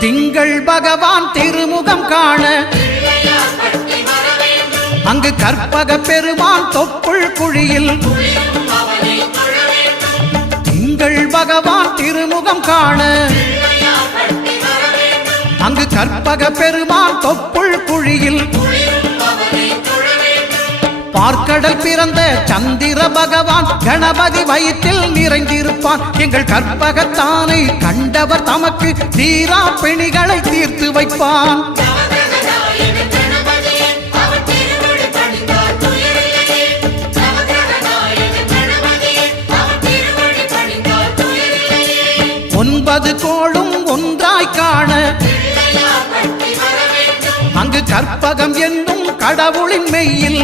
திங்கள் பகவான் திருமுகம் காண அங்கு கற்பக பெருமான் தொப்புள் குழியில் திங்கள் பகவான் திருமுகம் காண அங்கு கற்பக பெருமான் தொப்புள் குழியில் பார்க்கடல் பிறந்த சந்திர பகவான் கணபதி வயிற்றில் நிறைந்திருப்பான். எங்கள் கற்பகத்தானை கண்டவர் தமக்கு தீரா பிணிகளை தீர்த்து வைப்பான். ஒன்பது கோளும் ஒன்றாய் காண அங்கு கற்பகம் என்னும் கடவுளின் மெய்யில்